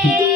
Hey!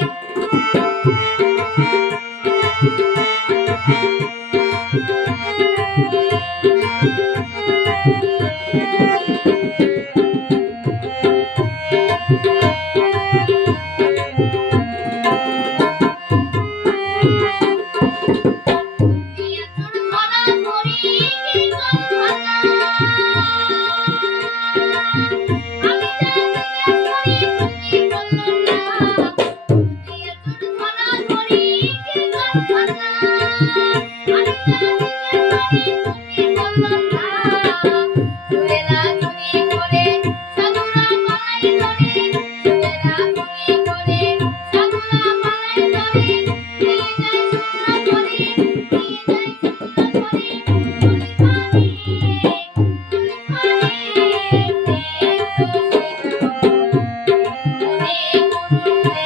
thank you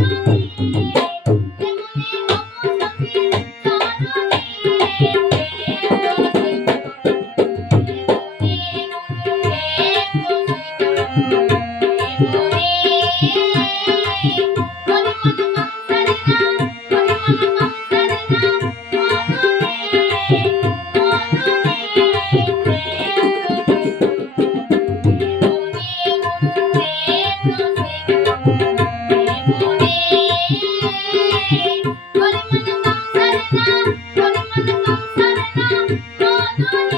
来了多